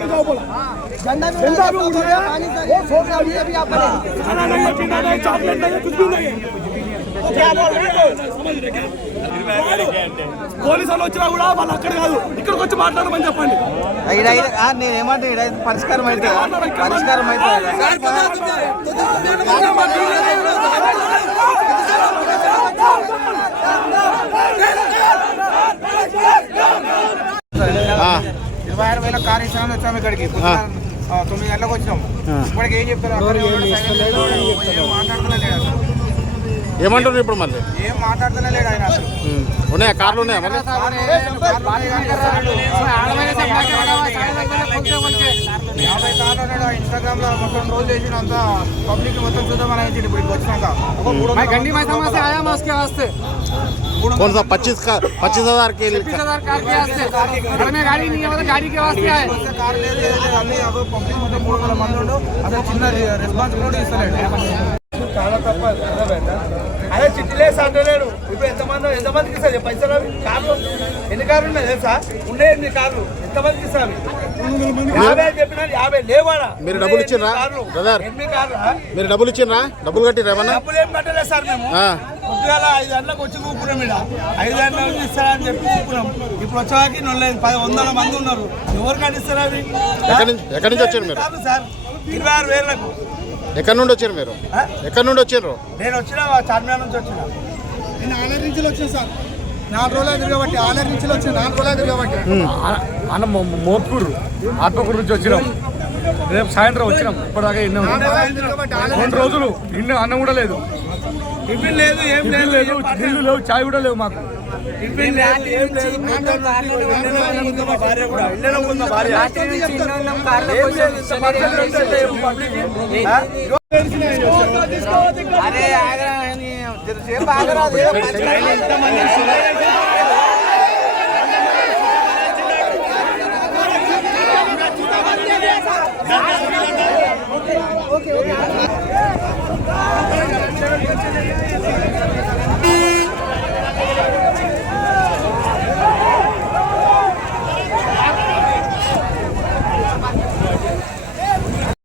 गंदा भी गंदा भी उड़ रहा है पानी से वो छोड़ रहा है अभी आप खाना नहीं है पीना नहीं चॉकलेट नहीं है कुछ भी नहीं है तो क्या बोल रहे हो समझ रहे क्या వాడు పోలీసు వాళ్ళు వచ్చినా కూడా వాళ్ళు అక్కడ కాదు ఇక్కడికి వచ్చి మాట్లాడమని చెప్పండి ఈడ ఈడ ఆ, నేను ఏమంటే ఈడ అయితే పరిష్కారం అవుతుంది ఆరు వేల కార్ ఇస్తామని వచ్చాము ఇక్కడికి. తొమ్మిది గంటలకు వచ్చినాం. ఇప్పటికి ఏం చెప్తారు? ఏమంటారు ఇప్పుడు మళ్ళీ? ఏం మాట్లాడుతూనే లేడు ఆయన అసలు. ఉన్నాయా? కార్లు ఉన్నాయా మళ్ళీ? యాభై కార్లు ఉన్నాడు ఇన్స్టాగ్రామ్లో మొత్తం రోజు చేసిన అంత. పబ్లిక్ మొత్తం చూద్దామని ఇప్పుడు వచ్చినాక. ఒక మూడు వందల गंडी मैदान से आया मैं उसके वास्ते कौन सा पच्चीस का पच्चीस हजार के लिए बीस हजार कार के वास्ते घर में गाड़ी नहीं है मतलब गाड़ी के वास्ते आए వస్తే కారు లేదు ఏది లేదు అన్ని అవి పబ్లిక్ మొత్తం మూడు వందల మంది ఉండు అసలు చిన్న రెస్పాన్సిబిలిటీ ఇస్తలేడు చాలా తప్ప అర్థమైందా? అదే చిట్టిలే అంటలేడు ఇప్పుడు ఎంతమంది ఎంతమందికి ఇస్తారు పైసలు అవి? కార్లు ఎన్ని కార్లు ఉన్నాయి తెలుసా ఉండే ఎన్ని కార్లు ఎంతమందికి ఇస్తారు మీరు డబ్బులు ఇచ్చిండ్రా? బ్రదర్. మీరు డబ్బులు ఇచ్చిండ్రా? డబ్బులు కట్టిరా ఏమన్నా? డబ్బులు ఏం కట్టలేదు సార్ మేము. పొద్దుగాల ఐదు గంటలకు వచ్చి కూకున్నాం ఇక్కడ ఐదు గంటల నుంచి ఇస్తారని చెప్పి కూకున్నాం ఇప్పుడు వచ్చాకి నొల్లలేదు పది వందల మంది ఉన్నారు. ఎవరు కట్టిస్తారు అవి ఎక్కడి నుంచి ఎక్కడి నుంచి వచ్చారు మీరు? సార్? ఇరవై ఆరు వేలకు. ఎక్కడి నుండి వచ్చారు మీరు? ఎక్కడి నుండి వచ్చారు? నేను వచ్చిన చార్మినార్ నుంచి వచ్చిన. నేను ఆలయ నుంచి వచ్చాను సార్. నాలుగు రోజులు తిరగబట్టి ఆలయ నుంచి వచ్చాను నాలుగు రోజులు తిరగబట్టి అన్న మోత్కూరు ఆత్మకూరు నుంచి వచ్చినాం. రేపు సాయంత్రం వచ్చినాం ఇప్పటిదాకా ఆలయ రెండు రోజులు ఇన్న అన్నం కూడా లేదు. టిఫిన్ లేదు ఏం లేదు లేవు చాయ్ కూడా లేవు మాకు. టిఫిన్ లేదు ఏం లేదు ఇళ్ళలో ఉంది మా భార్య కూడా ఇళ్ళలో ఉంది మా భార్య ఏం లేదు, ఇంత పర్సెంట్ ఉంటే లేవు పబ్లిక్కి. ఆ? అరే ఆగరా అని జరసేపు ఆగరా